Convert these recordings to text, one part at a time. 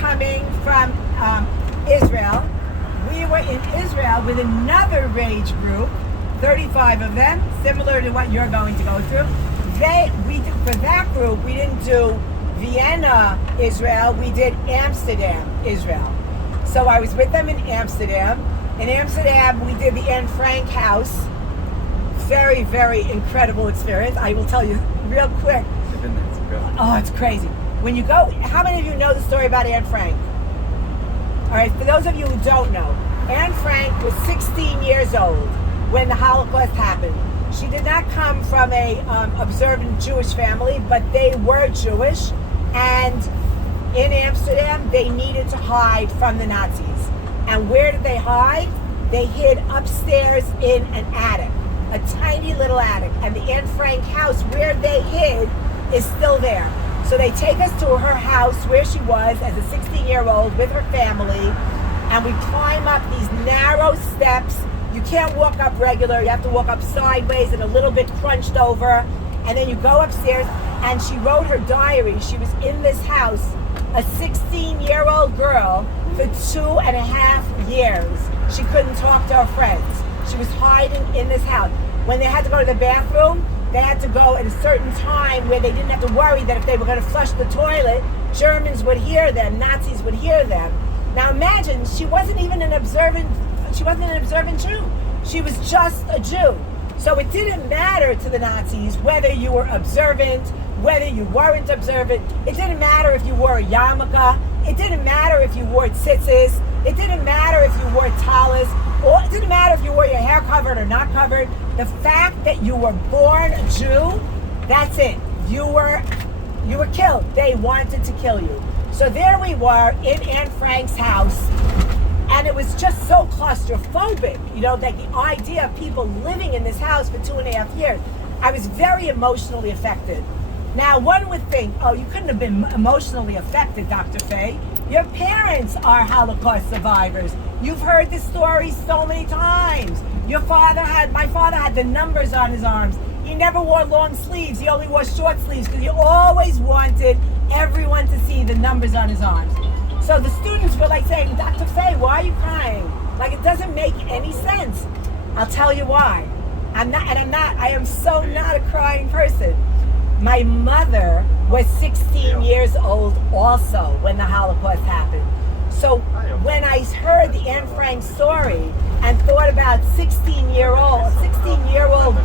coming from Israel. We were in Israel with another RAJE group, 35 of them, similar to what you're going to go through. For that group, we didn't do Vienna, Israel, we did Amsterdam, Israel. So I was with them in Amsterdam. In Amsterdam, we did the Anne Frank house. Very, very incredible experience. I will tell you real quick. Oh, it's crazy. When you go, how many of you know the story about Anne Frank? All right, for those of you who don't know, Anne Frank was 16 years old when the Holocaust happened. She did not come from a observant Jewish family, but they were Jewish, and in Amsterdam, they needed to hide from the Nazis. And where did they hide? They hid upstairs in an attic, a tiny little attic. And the Anne Frank house where they hid is still there. So they take us to her house where she was as a 16-year-old with her family, and we climb up these narrow steps. You can't walk up regular, you have to walk up sideways and a little bit crunched over, and then you go upstairs, and she wrote her diary. She was in this house, a 16-year-old girl, for 2.5 years. She couldn't talk to her friends. She was hiding in this house. When they had to go to the bathroom, they had to go at a certain time where they didn't have to worry that if they were going to flush the toilet, Germans would hear them, Nazis would hear them. Now imagine, she wasn't an observant Jew. She was just a Jew. So it didn't matter to the Nazis whether you were observant, whether you weren't observant. It didn't matter if you wore a yarmulke. It didn't matter if you wore tzitzis. It didn't matter if you wore talis. Or it didn't matter if you wore your hair covered or not covered. The fact that you were born a Jew, that's it. You were killed. They wanted to kill you. So there we were in Anne Frank's house, and it was just so claustrophobic, like the idea of people living in this house for 2.5 years. I was very emotionally affected. Now, one would think, oh, you couldn't have been emotionally affected, Dr. Faye. Your parents are Holocaust survivors. You've heard this story so many times. My father had the numbers on his arms. He never wore long sleeves. He only wore short sleeves because he always wanted everyone to see the numbers on his arms. So the students were like saying, Dr. Faye, why are you crying? Like, it doesn't make any sense. I'll tell you why. I am so not a crying person. My mother was 16 years old also when the Holocaust happened. So when I heard the Anne Frank story and thought about 16-year-old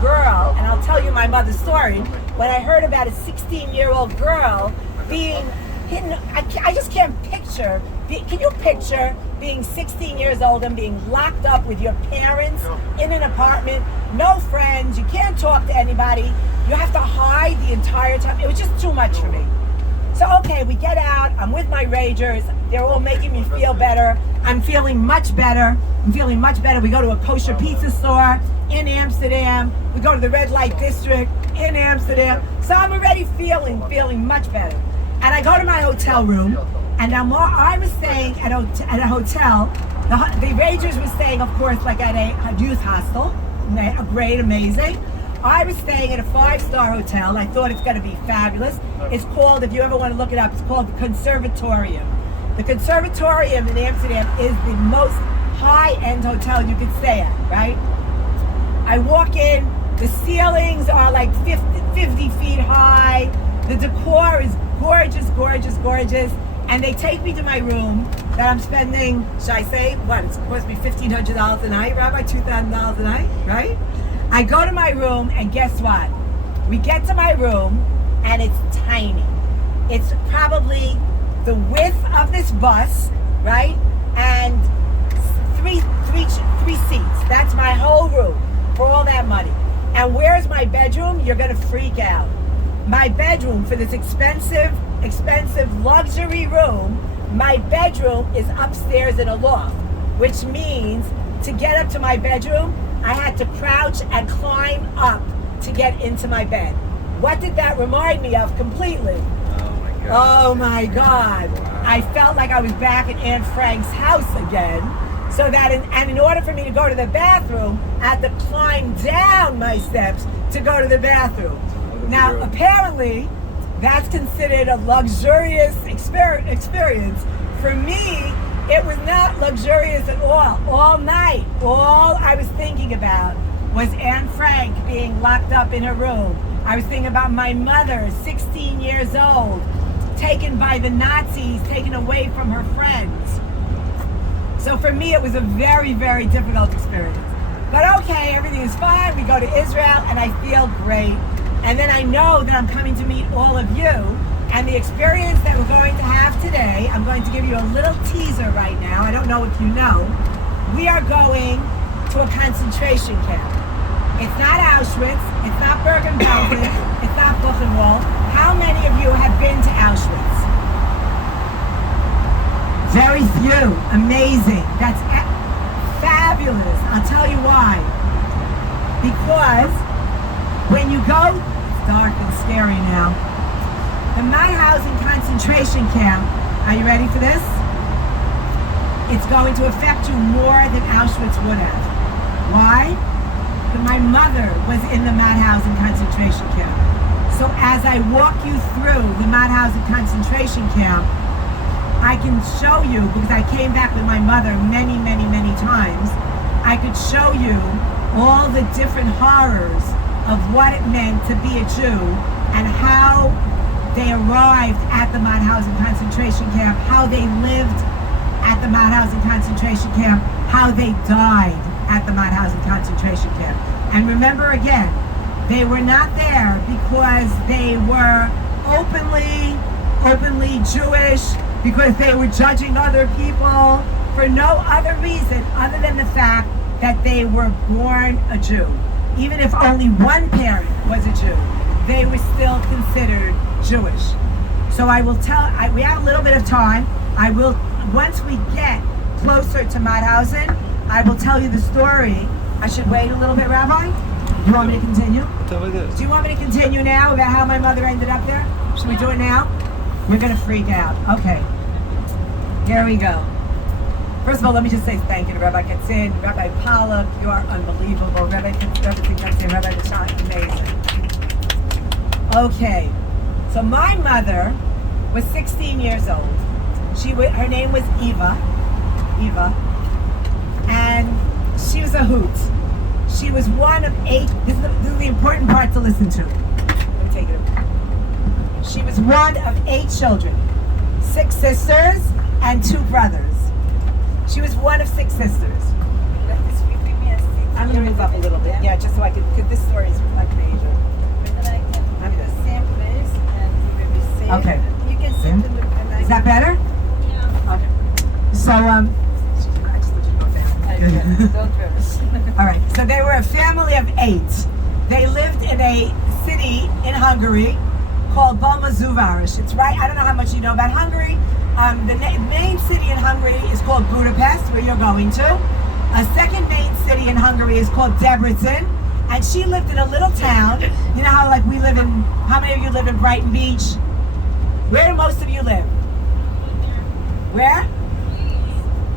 girl, and I'll tell you my mother's story, when I heard about a 16-year-old girl being hidden, I just can't picture. Can you picture being 16 years old and being locked up with your parents in an apartment, no friends, you can't talk to anybody, you have to hide the entire time? It was just too much for me. So okay, we get out, I'm with my Ragers, they're all making me feel better. I'm feeling much better. We go to a kosher pizza store in Amsterdam. We go to the red light district in Amsterdam. So I'm already feeling much better. And I go to my hotel room, and I was staying at a hotel. The Ragers were staying, of course, like at a youth hostel. Great, amazing. I was staying at a 5-star hotel. I thought it's going to be fabulous. It's called, if you ever want to look it up, it's called the Conservatorium. The Conservatorium in Amsterdam is the most high-end hotel you could stay at, right? I walk in, the ceilings are like 50 feet high. The decor is gorgeous, gorgeous, gorgeous. And they take me to my room that I'm spending, should I say, it's supposed to be $1,500 a night, Rabbi? $2,000 a night, right? I go to my room, and guess what? We get to my room, and it's tiny. It's probably the width of this bus, right? And three seats. That's my whole room for all that money. And where's my bedroom? You're gonna freak out. My bedroom, for this expensive luxury room, my bedroom is upstairs in a loft, which means to get up to my bedroom, I had to crouch and climb up to get into my bed. What did that remind me of completely? Oh my God. Wow. I felt like I was back at Anne Frank's house again. So that in order for me to go to the bathroom, I had to climb down my steps to go to the bathroom. Now, apparently, That's considered a luxurious experience. For me, it was not luxurious at all. All night, all I was thinking about was Anne Frank being locked up in her room. I was thinking about my mother, 16 years old, taken by the Nazis, taken away from her friends. So for me, it was a very, very difficult experience. But okay, everything is fine. We go to Israel and I feel great. And then I know that I'm coming to meet all of you. And the experience that we're going to have today, I'm going to give you a little teaser right now. I don't know if you know. We are going to a concentration camp. It's not Auschwitz. It's not Bergen-Belsen. It's not Buchenwald. How many of you have been to Auschwitz? Very few. Amazing. That's fabulous. I'll tell you why. Because when you go, it's dark and scary now. The Mauthausen concentration camp, are you ready for this? It's going to affect you more than Auschwitz would have. Why? Because my mother was in the Mauthausen concentration camp. So as I walk you through the Mauthausen concentration camp, I can show you, because I came back with my mother many, many, many times, I could show you all the different horrors of what it meant to be a Jew and how they arrived at the Mauthausen concentration camp, how they lived at the Mauthausen concentration camp, how they died at the Mauthausen concentration camp. And remember again, they were not there because they were openly Jewish, because they were judging other people for no other reason other than the fact that they were born a Jew. Even if only one parent was a Jew, they were still considered Jewish. So I will tell, we have a little bit of time. I will, once we get closer to Mauthausen, I will tell you the story. I should wait a little bit, Rabbi? You want me to continue? Do you want me to continue now about how my mother ended up there? Should we do it now? You're gonna freak out. Okay. Here we go. First of all, let me just say thank you to Rabbi Katzin, Rabbi Pollock. You are unbelievable. Rabbi Katzin, Rabbi Bashar, amazing. Okay. So my mother was 16 years old. Her name was Eva, and she was a hoot. She was one of 8. This is the important part to listen to. Let me take it. She was one of 8 children, 6 sisters and 2 brothers. She was one of 6 sisters. I'm going to move up a little bit, yeah, just so I could, because this story is like major. Okay. You can sit in the Is that better? Yeah. Okay. So, I just let you go down. Don't worry. All right. So they were a family of 8. They lived in a city in Hungary called Balmazúváros. It's right. I don't know how much you know about Hungary. The main city in Hungary is called Budapest, where you're going to. A second main city in Hungary is called Debrecen. And she lived in a little town. You know how like we live in, how many of you live in Brighton Beach? Where do most of you live? Where?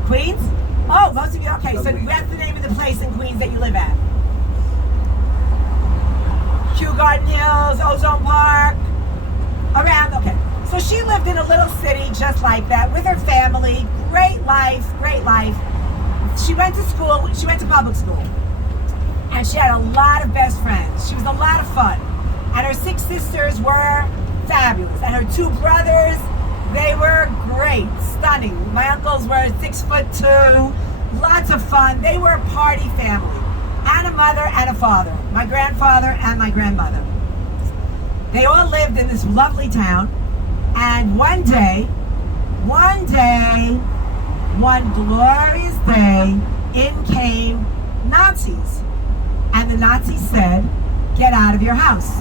Queens? Oh, most of you, okay, so what's the name of the place in Queens that you live at? Kew Garden Hills, Ozone Park, around, okay. So she lived in a little city just like that with her family, great life, great life. She went to school, she went to public school. And she had a lot of best friends. She was a lot of fun. And her 6 sisters were fabulous. And her 2 brothers, they were great, stunning. My uncles were 6'2", lots of fun. They were a party family. And a mother and a father. My grandfather and my grandmother. They all lived in this lovely town. And one glorious day, in came Nazis. And the Nazis said, "Get out of your house."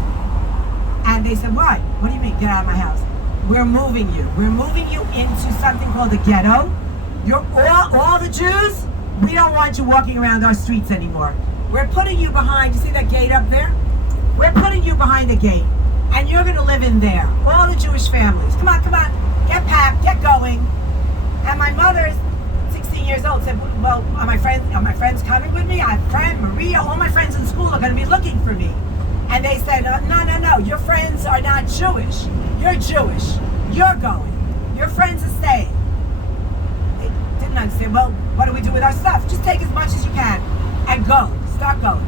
And they said, "Why? What do you mean, get out of my house?" "We're moving you. We're moving you into something called a ghetto. You're all the Jews, we don't want you walking around our streets anymore. We're putting you behind, you see that gate up there? We're putting you behind the gate. And you're gonna live in there. All the Jewish families. Come on, get packed, get going." And my mother, 16 years old, said, "Well, are my friends coming with me? I have a friend, Maria, all my friends in school are gonna be looking for me." And they said, no, your friends are not Jewish. You're Jewish. You're going. Your friends are staying. They didn't understand. Well, what do we do with our stuff? Just take as much as you can and go. Start going.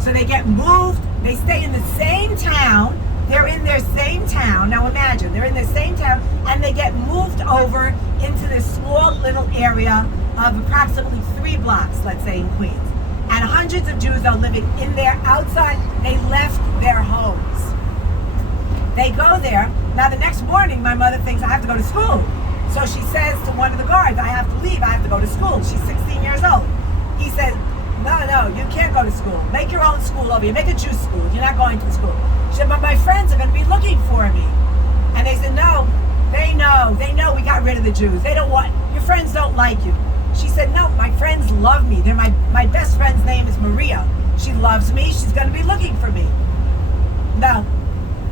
So they get moved. They stay in the same town. They're in their same town. Now imagine, they're in the same town, and they get moved over into this small little area of approximately 3 blocks, let's say, in Queens. And hundreds of Jews are living in there outside. They left their homes. They go there. Now the next morning, my mother thinks I have to go to school. So she says to one of the guards, I have to leave. I have to go to school. She's 16 years old. He says, no, you can't go to school. Make your own school over here. Make a Jew school. You're not going to school. She said, but my friends are going to be looking for me. And they said, no, they know we got rid of the Jews. They don't want, your friends don't like you. She said, no, my friends love me. They're my best friend's name is Maria. She loves me. She's going to be looking for me. No.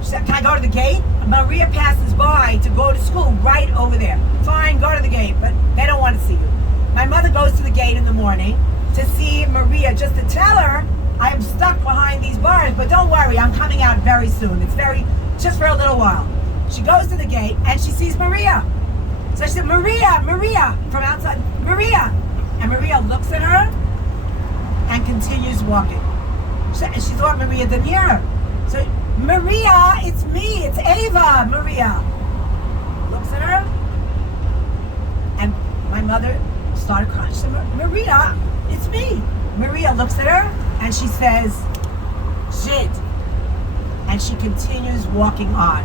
She said, can I go to the gate? Maria passes by to go to school right over there. Fine, go to the gate, but they don't want to see you. My mother goes to the gate in the morning to see Maria, just to tell her, I am stuck behind these bars, but don't worry, I'm coming out very soon. Just for a little while. She goes to the gate and she sees Maria. So she said, Maria, from outside, Maria. And Maria looks at her and continues walking. She thought Maria didn't hear her. So, Maria, it's me, it's Ava, Maria. Looks at her, and my mother started crying. She said, Maria, it's me. Maria looks at her, and she says, shit. And she continues walking on,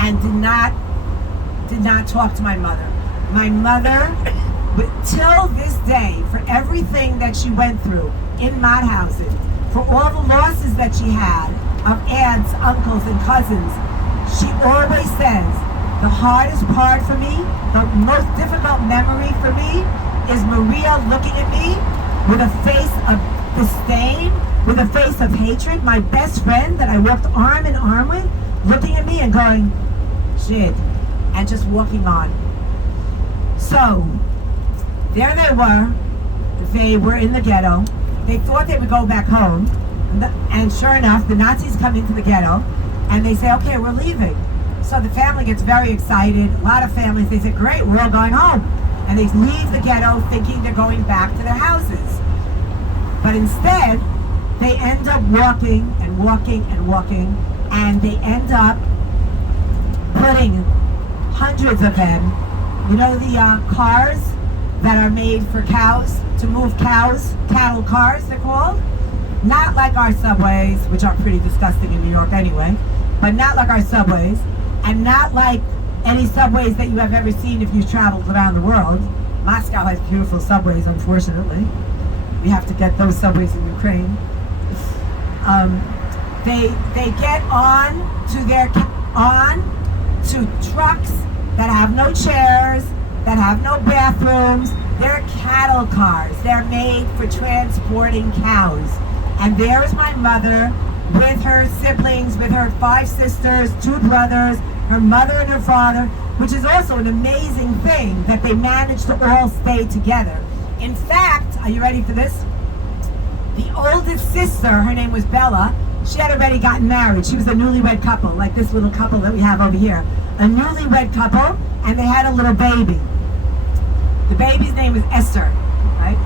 and did not talk to my mother. My mother, till this day, for everything that she went through in Mauthausen, for all the losses that she had of aunts, uncles, and cousins, she always says, the hardest part for me, the most difficult memory for me, is Maria looking at me with a face of disdain, with a face of hatred, my best friend that I worked arm in arm with, looking at me and going, shit, and just walking on. So, there they were in the ghetto. They thought they would go back home, and sure enough, the Nazis come into the ghetto, and they say, okay, we're leaving. So the family gets very excited. A lot of families, they say, great, we're all going home. And they leave the ghetto thinking they're going back to their houses. But instead, they end up walking and walking and walking, and they end up putting hundreds of them, you know the cars that are made for cows, to move cows, cattle cars they're called? Not like our subways, which are pretty disgusting in New York anyway, but not like our subways, and not like any subways that you have ever seen if you've traveled around the world. Moscow has beautiful subways, unfortunately. We have to get those subways in Ukraine. They get on to trucks that have no chairs, that have no bathrooms. They're cattle cars. They're made for transporting cows. And there is my mother with her siblings, with her 5 sisters, 2 brothers, her mother and her father, which is also an amazing thing that they managed to all stay together. In fact, are you ready for this? The oldest sister, her name was Bella, she had already gotten married. She was a newlywed couple, like this little couple that we have over here. A newlywed couple, and they had a little baby. The baby's name was Esther, right?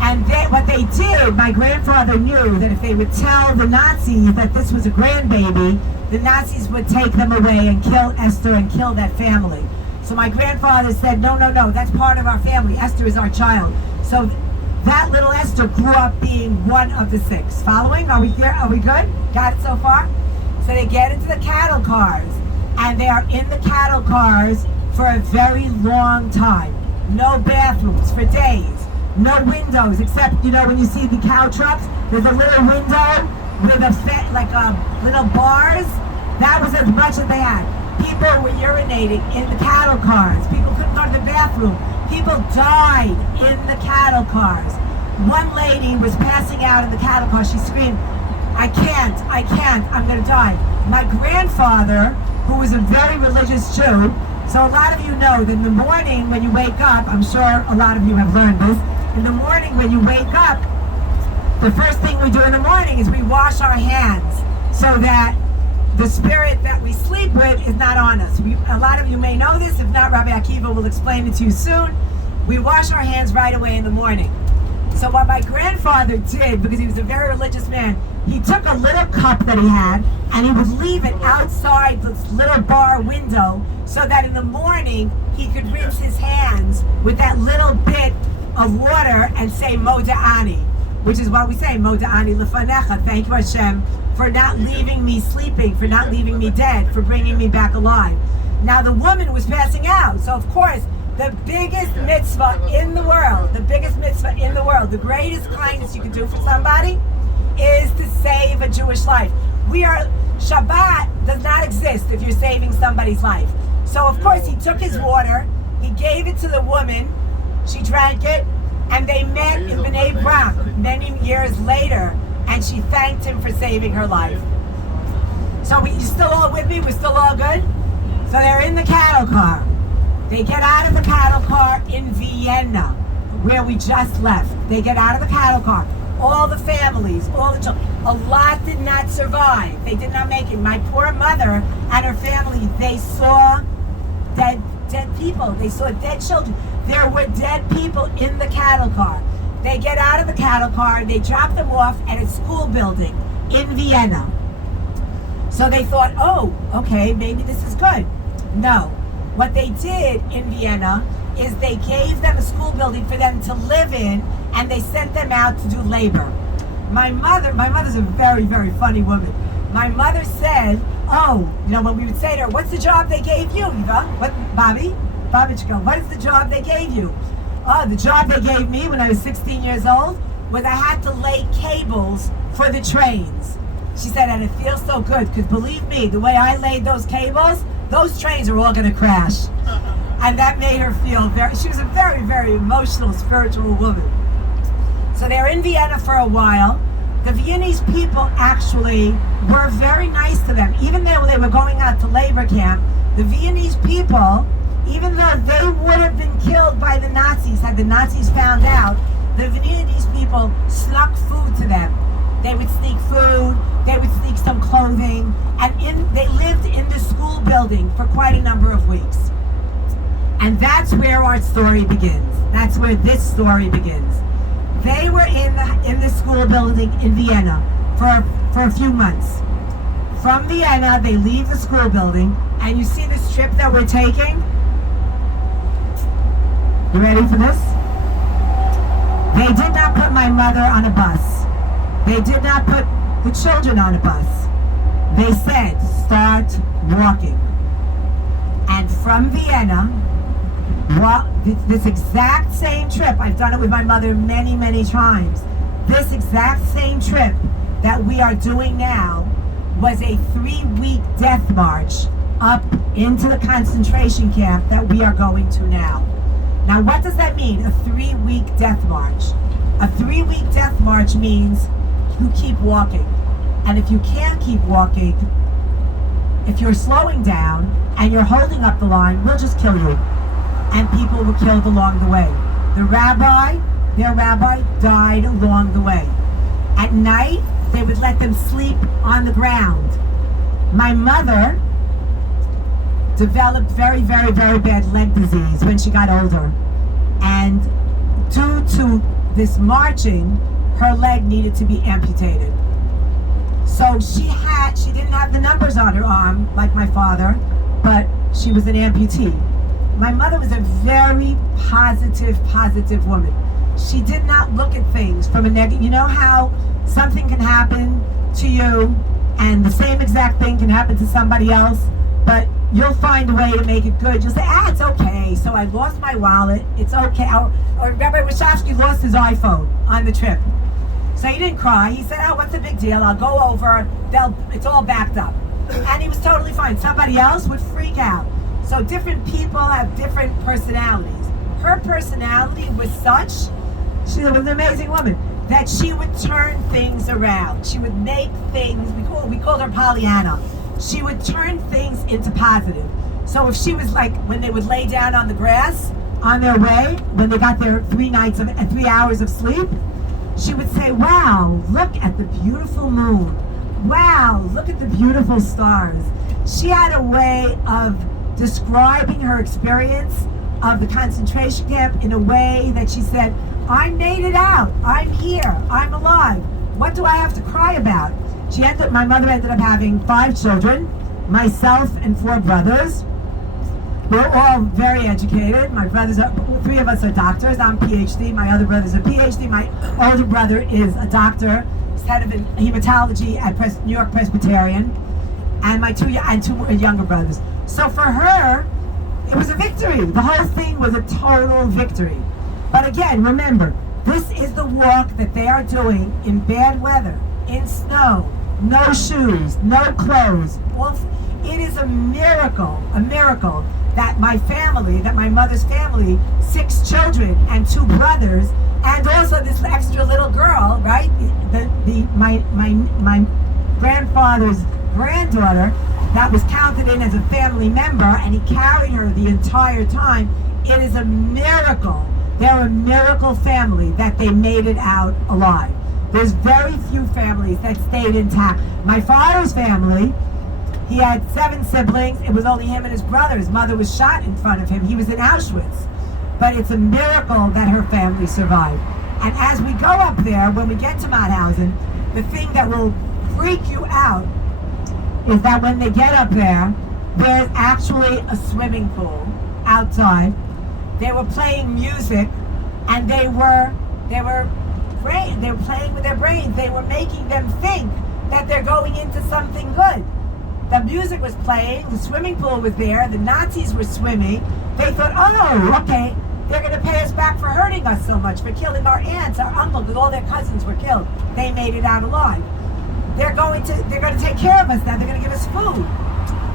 And what they did, my grandfather knew that if they would tell the Nazis that this was a grandbaby, the Nazis would take them away and kill Esther and kill that family. So my grandfather said, no, that's part of our family. Esther is our child. So that little Esther grew up being one of the 6. Following? Are we here? Are we good? Got it so far? So they get into the cattle cars, and they are in the cattle cars for a very long time. No bathrooms for days. No windows, except, you know, when you see the cow trucks, there's a little window with little bars. That was as much as they had. People were urinating in the cattle cars. People couldn't go to the bathroom. People died in the cattle cars. One lady was passing out in the cattle car. She screamed, I can't, I'm gonna die. My grandfather, who was a very religious Jew, so a lot of you know that in the morning when you wake up, I'm sure a lot of you have learned this, in the morning when you wake up, the first thing we do in the morning is we wash our hands so that the spirit that we sleep with is not on us. A lot of you may know this. If not, Rabbi Akiva will explain it to you soon. We wash our hands right away in the morning. So what my grandfather did, because he was a very religious man, he took a little cup that he had and he would leave it outside this little bar window so that in the morning he could rinse his hands with that little bit of water and say Moda'ani, which is what we say, Moda'ani lefanecha. Thank you, Hashem, for not leaving me sleeping, for not leaving me dead, for bringing me back alive. Now the woman was passing out, so of course, the biggest mitzvah in the world, the greatest kindness you can do for somebody is to save a Jewish life. Shabbat does not exist if you're saving somebody's life. So of course he took his water, he gave it to the woman, she drank it, and they met in Bnei Brak many years later, and she thanked him for saving her life. So you still all with me? We're still all good? So they're in the cattle car. They get out of the cattle car in Vienna, where we just left. They get out of the cattle car. All the families, all the children. A lot did not survive. They did not make it. My poor mother and her family, they saw dead people. They saw dead children. There were dead people in the cattle car. They get out of the cattle car. They drop them off at a school building in Vienna. So they thought, oh, okay, maybe this is good. No. What they did in Vienna is they gave them a school building for them to live in, and they sent them out to do labor. My mother's a very, very funny woman. My mother said, oh, when we would say to her, what's the job they gave you, Eva? What, Bobby? Babichka, what is the job they gave you? Oh, the job they gave me when I was 16 years old was I had to lay cables for the trains. She said, and it feels so good, because believe me, the way I laid those cables, those trains are all going to crash. And that made her feel she was a very, very emotional, spiritual woman. So they're in Vienna for a while. The Viennese people actually were very nice to them. Even though they were going out to labor camp, the Viennese people, even though they would have been killed by the Nazis had the Nazis found out, the Viennese people snuck food to them. They would sneak food, they would sneak some clothing, and they lived in the school building for quite a number of weeks. And that's where our story begins. That's where this story begins. They were in the school building in Vienna for a few months. From Vienna, they leave the school building, and you see this trip that we're taking? You ready for this? They did not put my mother on a bus. They did not put the children on a bus. They said, start walking. And from Vienna, this exact same trip, I've done it with my mother many, many times. This exact same trip that we are doing now was a 3-week death march up into the concentration camp that we are going to now. Now, what does that mean, a 3-week death march? A 3-week death march means you keep walking. And if you can't keep walking, if you're slowing down and you're holding up the line, we'll just kill you. And people were killed along the way. Their rabbi died along the way. At night, they would let them sleep on the ground. My mother developed very, very, very bad leg disease when she got older. And due to this marching, her leg needed to be amputated. So she didn't have the numbers on her arm like my father, but she was an amputee. My mother was a very positive woman. She did not look at things from a negative. You know how something can happen to you and the same exact thing can happen to somebody else, but you'll find a way to make it good. You'll say, it's okay. So I lost my wallet. It's okay. Or Rabbi Wachowski lost his iPhone on the trip. So he didn't cry. He said, what's the big deal? I'll go over. It's all backed up. And he was totally fine. Somebody else would freak out. So different people have different personalities. Her personality was such, she was an amazing woman, that she would turn things around. She would make things, we called her Pollyanna. She would turn things into positive. So if she was like, when they would lay down on the grass on their way, when they got their 3 hours of sleep, she would say, wow, look at the beautiful moon. wow, look at the beautiful stars. She had a way of describing her experience of the concentration camp in a way that she said, I made it out. I'm here. I'm alive. What do I have to cry about? My mother ended up having 5 children, myself and 4 brothers. We're all very educated. My brothers are, 3 of us are doctors. I'm PhD. My other brother's a PhD. My older brother is a doctor. He's head of hematology at New York Presbyterian. And my 2 younger brothers. So for her, it was a victory. The whole thing was a total victory. But again, remember, this is the walk that they are doing in bad weather, in snow, no shoes, no clothes. Well, it is a miracle that my family, that my mother's family, 6 children and 2 brothers, and also this extra little girl, right? My grandfather's granddaughter, that was counted in as a family member, and he carried her the entire time. It is a miracle. They're a miracle family that they made it out alive. There's very few families that stayed intact. My father's family, he had 7 siblings. It was only him and his brother. His mother was shot in front of him. He was in Auschwitz. But it's a miracle that her family survived. And as we go up there, when we get to Mauthausen, the thing that will freak you out is that when they get up there, there's actually a swimming pool outside. They were playing music, and they were playing with their brains. They were making them think that they're going into something good. The music was playing, the swimming pool was there, the Nazis were swimming. They thought, oh, okay, they're going to pay us back for hurting us so much, for killing our aunts, our uncle, because all their cousins were killed. They made it out alive. They're going to take care of us now. They're going to give us food.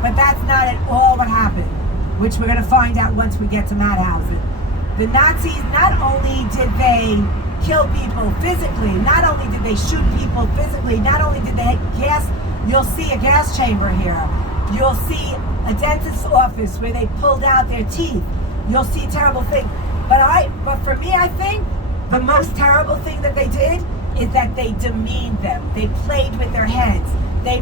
But that's not at all what happened, which we're going to find out once we get to Mauthausen. The Nazis, not only did they kill people physically, not only did they shoot people physically, not only did they gas, you'll see a gas chamber here. You'll see a dentist's office where they pulled out their teeth. You'll see terrible things. But for me, I think the most terrible thing that they did is that they demeaned them. They played with their heads. They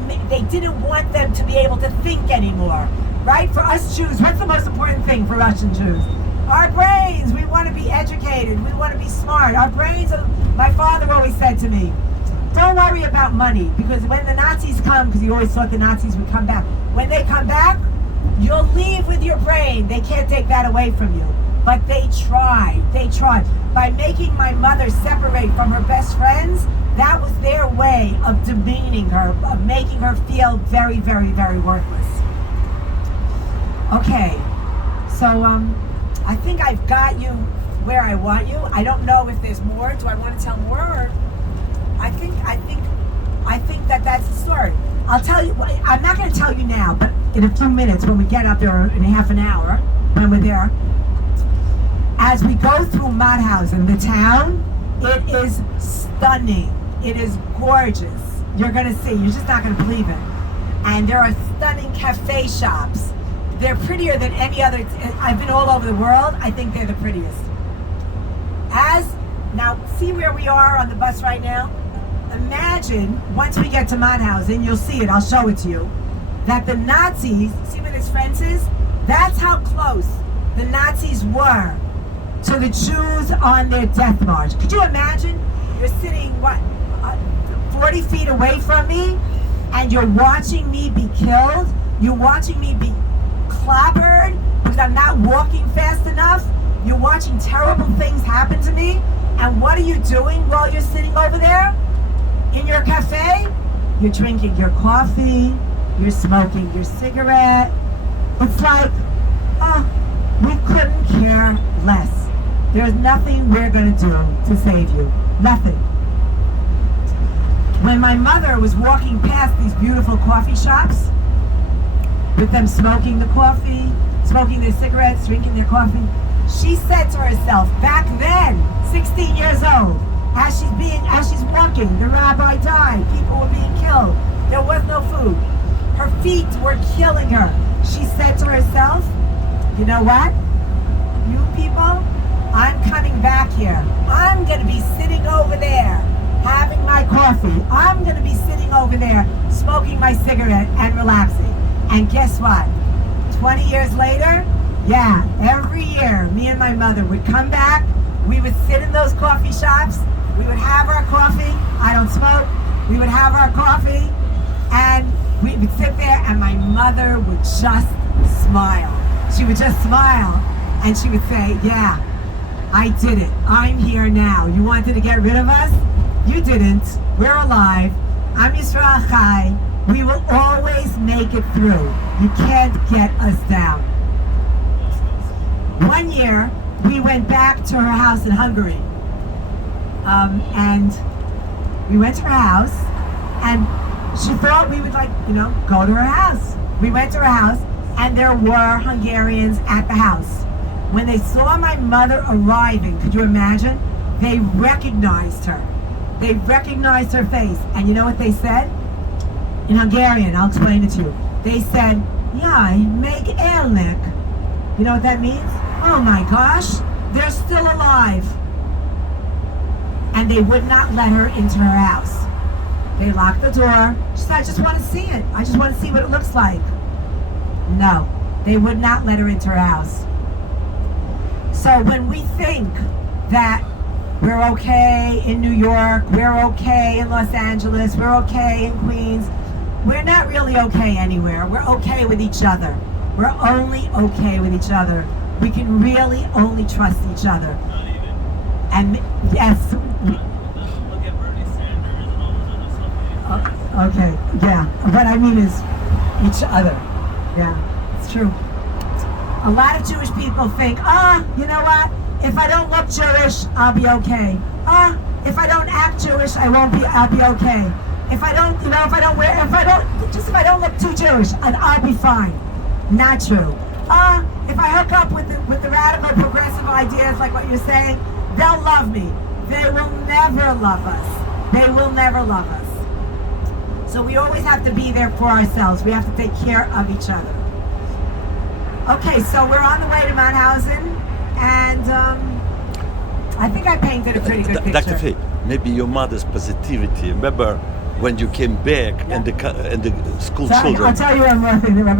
didn't want them to be able to think anymore, right? For us Jews, what's the most important thing for Russian Jews? Our brains. We want to be educated. We want to be smart. Our brains. My father always said to me, don't worry about money, because when the Nazis come, because he always thought the Nazis would come back, when they come back, you'll leave with your brain. They can't take that away from you. But they tried. They tried. By making my mother separate from her best friends, that was their way of demeaning her, of making her feel very, very, very worthless. Okay, so I think I've got you where I want you. I don't know if there's more. Do I want to tell more? Or I think that that's the story. I'll tell you. I'm not going to tell you now, but in a few minutes when we get up there, in a half an hour, when we're there, as we go through Mauthausen, the town, it is stunning. It is gorgeous. You're going to see. You're just not going to believe it. And there are stunning cafe shops. They're prettier than any other. I've been all over the world. I think they're the prettiest. Now, see where we are on the bus right now? Imagine, once we get to Mauthausen, you'll see it, I'll show it to you, that the Nazis, see where this fence is? That's how close the Nazis were to the Jews on their death march. Could you imagine? You're sitting, 40 feet away from me, and you're watching me be killed? You're watching me be clobbered because I'm not walking fast enough? You're watching terrible things happen to me? And what are you doing while you're sitting over there? In your cafe? You're drinking your coffee, you're smoking your cigarette. It's like, we couldn't care less. There's nothing we're going to do to save you. Nothing. When my mother was walking past these beautiful coffee shops, with them smoking the coffee, smoking their cigarettes, drinking their coffee, she said to herself, back then, 16 years old, as she's walking, the rabbi died, people were being killed, there was no food. Her feet were killing her. She said to herself, you know what? You people, I'm coming back here. I'm going to be sitting over there, having my coffee. coffee. I'm going to be sitting over there smoking my cigarette and relaxing. And guess what? 20 years later, yeah, every year, me and my mother would come back. We would sit in those coffee shops. We would have our coffee. I don't smoke. We would have our coffee, and we would sit there, and my mother would just smile. She would just smile, and she would say, yeah, I did it. I'm here now. You wanted to get rid of us? You didn't. We're alive. I'm Yisrael Chai. We will always make it through. You can't get us down. One year, we went back to her house in Hungary. And we went to her house, and she thought we would go to her house. We went to her house, and there were Hungarians at the house. When they saw my mother arriving, could you imagine? They recognized her. They recognized her face. And you know what they said? In Hungarian, I'll explain it to you. They said, Jaj, meg élnek. You know what that means? Oh my gosh, they're still alive. And they would not let her into her house. They locked the door. She said, I just want to see it. I just want to see what it looks like. No, they would not let her into her house. So when we think that we're okay in New York, we're okay in Los Angeles, we're okay in Queens, we're not really okay anywhere. We're okay with each other. We're only okay with each other. We can really only trust each other. Not even. And yes. Look at Bernie Sanders and all those other stuff. Okay, yeah. What I mean is each other. Yeah, it's true. A lot of Jewish people think, you know what? If I don't look Jewish, I'll be okay. If I don't act Jewish, I'll be okay. If I don't look too Jewish, I'll be fine. Not true. If I hook up with the radical progressive ideas like what you're saying, they'll love me. They will never love us. They will never love us. So we always have to be there for ourselves. We have to take care of each other. Okay, so we're on the way to Mauthausen, and I think I painted a pretty good picture. Dr. Faye, maybe your mother's positivity. Remember when you came back and the school children. I'll tell you one more thing. I'll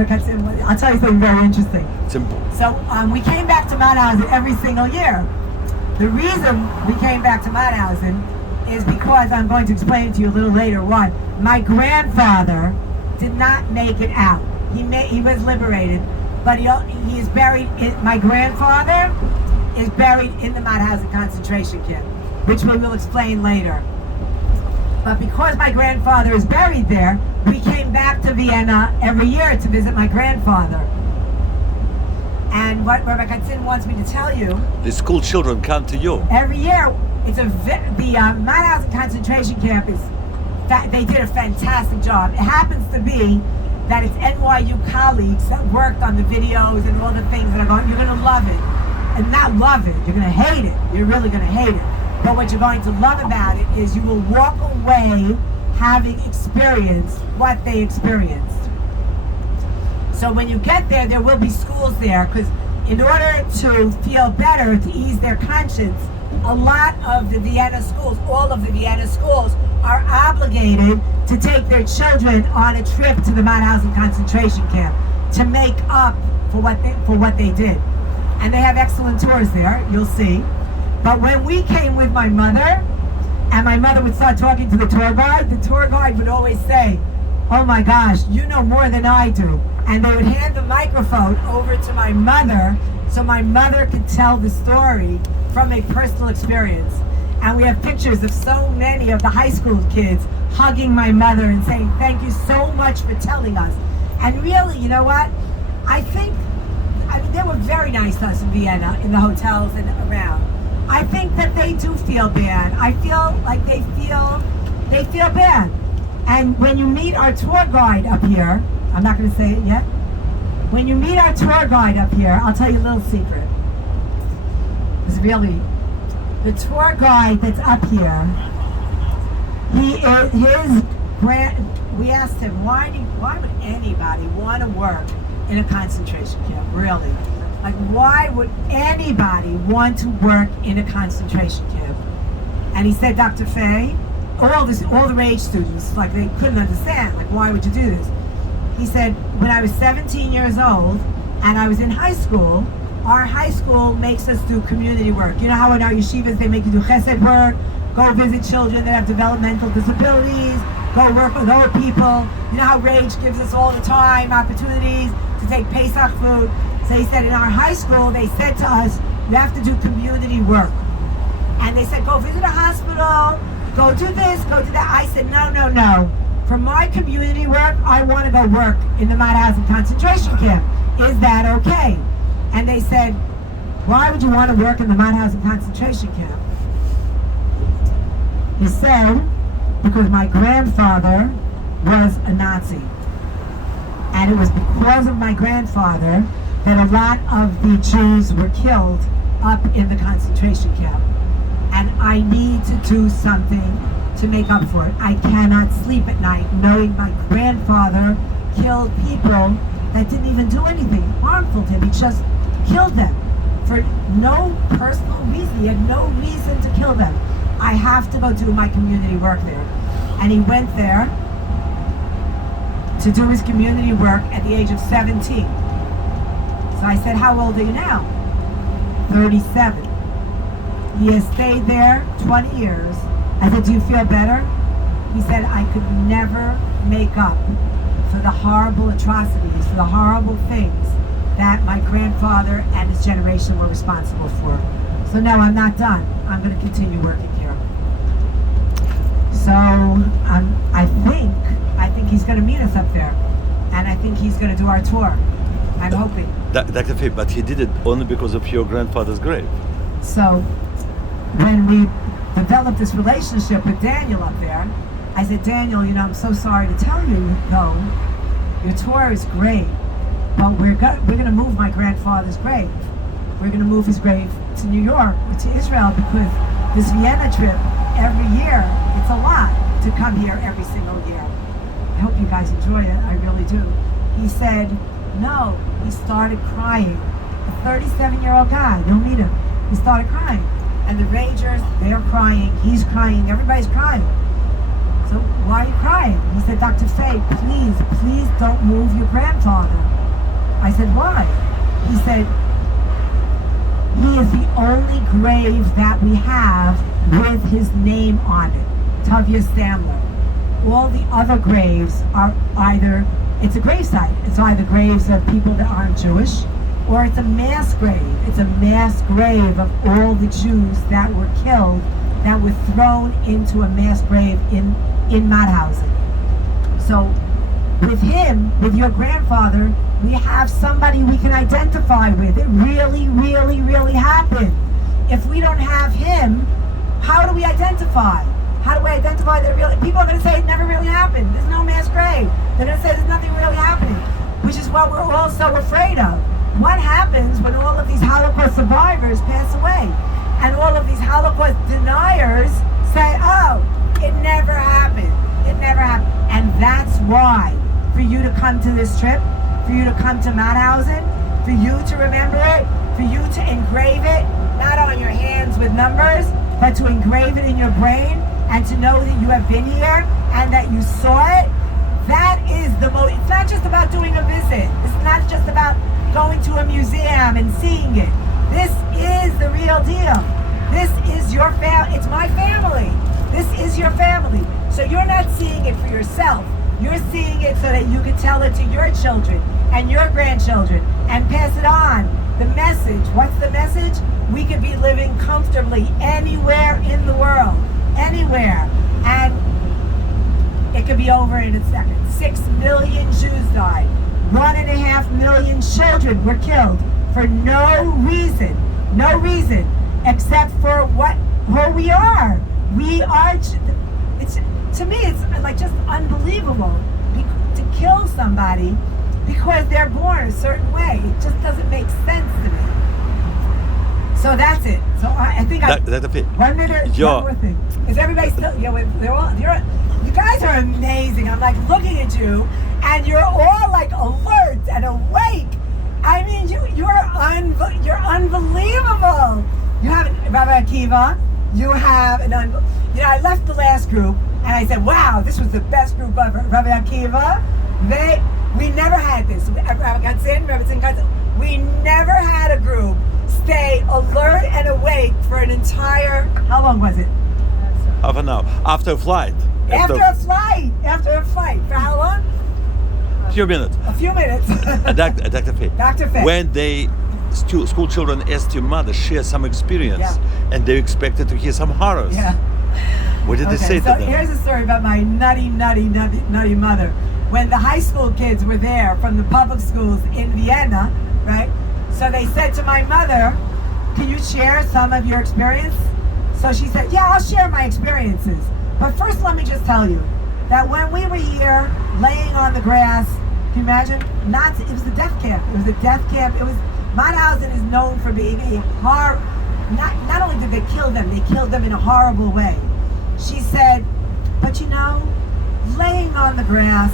tell you something very interesting. Simple. So we came back to Mauthausen every single year. The reason we came back to Mauthausen is because I'm going to explain to you a little later why. My grandfather did not make it out. He was liberated, but he is buried. My grandfather is buried in the Mauthausen concentration camp, which we will explain later. But because my grandfather is buried there, we came back to Vienna every year to visit my grandfather. And what Rabbi Katzin wants me to tell you, The school children come to you. every year, the Mauthausen concentration camp they did a fantastic job. It happens to be that it's NYU colleagues that worked on the videos and all the things that are going. You're going to love it, and not love it. You're going to hate it. You're really going to hate it. But what you're going to love about it is you will walk away having experienced what they experienced. So when you get there, there will be schools there, because in order to feel better, to ease their conscience, a lot of the Vienna schools, all of the Vienna schools, are obligated to take their children on a trip to the Mauthausen concentration camp to make up for what they did. And they have excellent tours there, you'll see. But when we came with my mother, and my mother would start talking to the tour guide would always say, oh my gosh, you know more than I do. And they would hand the microphone over to my mother so my mother could tell the story from a personal experience. And we have pictures of so many of the high school kids hugging my mother and saying, thank you so much for telling us. And really, you know what? I mean, they were very nice to us in Vienna, in the hotels and around. I think that they do feel bad. I feel like they feel bad. And when you meet our tour guide up here, I'm not going to say it yet. When you meet our tour guide up here, I'll tell you a little secret. It's really, the tour guide that's up here, we asked him, why would anybody want to work in a concentration camp, really? Like, why would anybody want to work in a concentration camp? And he said, Dr. Faye, all the RAJE students, like they couldn't understand, like why would you do this? He said, when I was 17 years old and I was in high school, our high school makes us do community work. You know how in our yeshivas they make you do chesed work, go visit children that have developmental disabilities, go work with old people. You know how RAJE gives us all the time opportunities to take Pesach food. So he said in our high school, they said to us, you have to do community work. And they said, go visit a hospital, go do this, go do that. I said, no. For my community work, I want to go work in the Mauthausen concentration camp. Is that okay? And they said, why would you want to work in the Mauthausen concentration camp? He said, because my grandfather was a Nazi. And it was because of my grandfather that a lot of the Jews were killed up in the concentration camp. And I need to do something to make up for it. I cannot sleep at night knowing my grandfather killed people that didn't even do anything harmful to him. He just killed them for no personal reason. He had no reason to kill them. I have to go do my community work there. And he went there to do his community work at the age of 17. So I said, how old are you now? 37. He has stayed there 20 years. I said, do you feel better? He said, I could never make up for the horrible atrocities, for the horrible things that my grandfather and his generation were responsible for. So no, I'm not done. I'm going to continue working here. So I think he's going to meet us up there. And I think he's going to do our tour. I'm hoping. Dr. Faye, but he did it only because of your grandfather's grave. So when we developed this relationship with Daniel up there, I said, Daniel, I'm so sorry to tell you, though, your tour is great, but we're going to move my grandfather's grave. We're going to move his grave to New York or to Israel because this Vienna trip every year, it's a lot to come here every single year. I hope you guys enjoy it. I really do. He said, no. He started crying. A 37-year-old guy, you'll meet him. He started crying. And the Rangers, they're crying. He's crying. Everybody's crying. So why are you crying? He said, Dr. Faye, please don't move your grandfather. I said, why? He said, he is the only grave that we have with his name on it, Tavia Stamler. All the other graves are either, it's a gravesite. It's either graves of people that aren't Jewish, or it's a mass grave. It's a mass grave of all the Jews that were killed, that were thrown into a mass grave in Mauthausen. So with him, with your grandfather, we have somebody we can identify with. It really, really, really happened. If we don't have him, how do we identify? How do we identify that really? People are going to say it never really happened. There's no mass grave. They're going to say there's nothing really happening, which is what we're all so afraid of. What happens when all of these Holocaust survivors pass away? And all of these Holocaust deniers say, oh, it never happened. It never happened. And that's why, for you to come to this trip, for you to come to Mauthausen, for you to remember it, for you to engrave it, not on your hands with numbers, but to engrave it in your brain and to know that you have been here and that you saw it, that is the most, it's not just about doing a visit. It's not just about going to a museum and seeing it. This is the real deal. This is your family. It's my family. This is your family. So you're not seeing it for yourself. You're seeing it so that you can tell it to your children and your grandchildren and pass it on. The message, what's the message? We could be living comfortably anywhere in the world, anywhere. And it could be over in a second. 6 million Jews died. 1.5 million children were killed for no reason, except for who we are. We are, to me, it's like just unbelievable to kill somebody because they're born a certain way. It just doesn't make sense to me. So that's it. So I think That's it. 1 minute, one more thing. Is everybody still, you guys are amazing. I'm like looking at you and you're all like alert and awake. I mean, you're unbelievable. You have Rabbi Akiva, you have I left the last group and I said, wow, this was the best group ever. Rabbi Akiva, we never had this. We never had a group stay alert and awake for an entire, how long was it? Half an hour. After a flight. After a flight. For how long? Few minutes. A few minutes. Dr. Faye. Dr. Faye. When school children asked your mother share some experience, and they expected to hear some horrors. Yeah. What did they say to them? So here's a story about my nutty mother. When the high school kids were there from the public schools in Vienna, right? So they said to my mother, can you share some of your experience? So she said, yeah, I'll share my experiences. But first let me just tell you that when we were here laying on the grass, can you imagine? It was a death camp. Mauthausen is known for being a horror. Not only did they kill them in a horrible way. She said, but laying on the grass,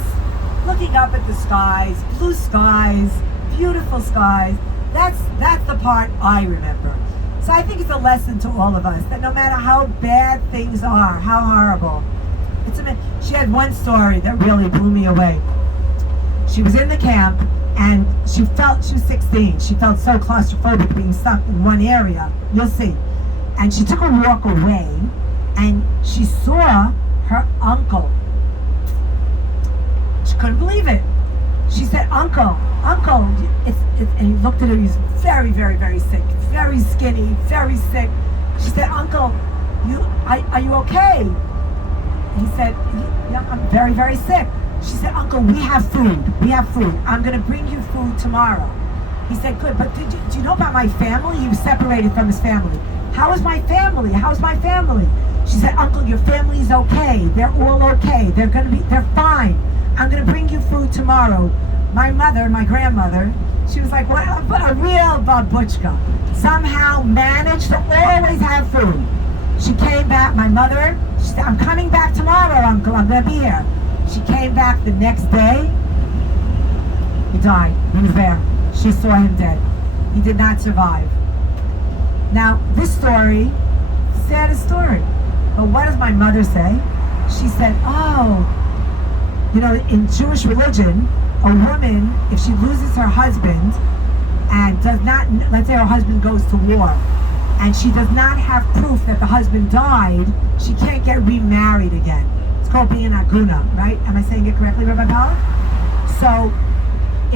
looking up at the skies, blue skies, beautiful skies, that's the part I remember. So I think it's a lesson to all of us that no matter how bad things are, how horrible, she had one story that really blew me away. She was in the camp and she was 16. She felt so claustrophobic being stuck in one area. You'll see. And she took a walk away and she saw her uncle. She couldn't believe it. She said, Uncle, and he looked at her, he's very, very, very sick, very skinny, very sick. She said, Uncle, are you okay? He said, yeah, I'm very, very sick. She said, Uncle, we have food. I'm going to bring you food tomorrow. He said, good, but do you know about my family? He was separated from his family. How is my family? She said, Uncle, your family's okay. They're all okay. They're fine. I'm going to bring you food tomorrow. My mother, my grandmother, she was like, what a real babushka. Somehow managed to always have food. She came back, my mother, she said, I'm coming back tomorrow, Uncle. I'm going to be here. She came back the next day. He died. He was there. She saw him dead. He did not survive. Now, this story, saddest story. But what does my mother say? She said, in Jewish religion, a woman, if she loses her husband and does not, let's say her husband goes to war, and she does not have proof that the husband died, she can't get remarried again. It's called being aguna, right? Am I saying it correctly, Rabbi Paula? So,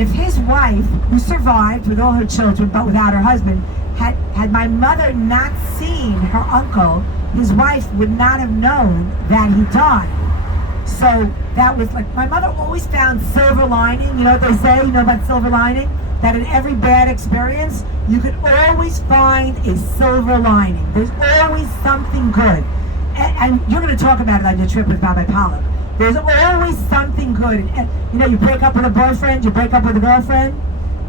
if his wife, who survived with all her children but without her husband, had my mother not seen her uncle, his wife would not have known that he died. So that was like, my mother always found silver lining. You know what they say, about silver lining? That in every bad experience, you could always find a silver lining. There's always something good. And you're going to talk about it on your trip with Rabbi Pollack. There's always something good. And, you break up with a boyfriend, you break up with a girlfriend,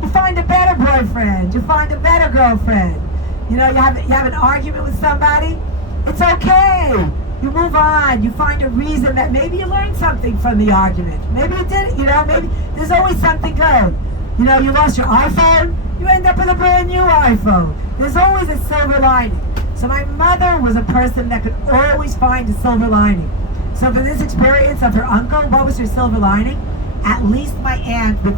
you find a better boyfriend, you find a better girlfriend. You have an argument with somebody, it's okay. You move on, you find a reason that maybe you learned something from the argument. Maybe you didn't, maybe there's always something good. You lost your iPhone, you end up with a brand new iPhone. There's always a silver lining. So my mother was a person that could always find a silver lining. So for this experience of her uncle, what was her silver lining? At least my aunt with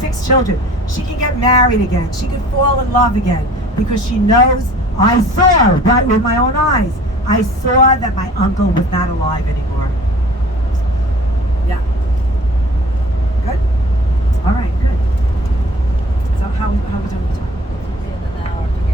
6 children, she can get married again. She could fall in love again because she knows, I saw, right with my own eyes, I saw that my uncle was not alive anymore.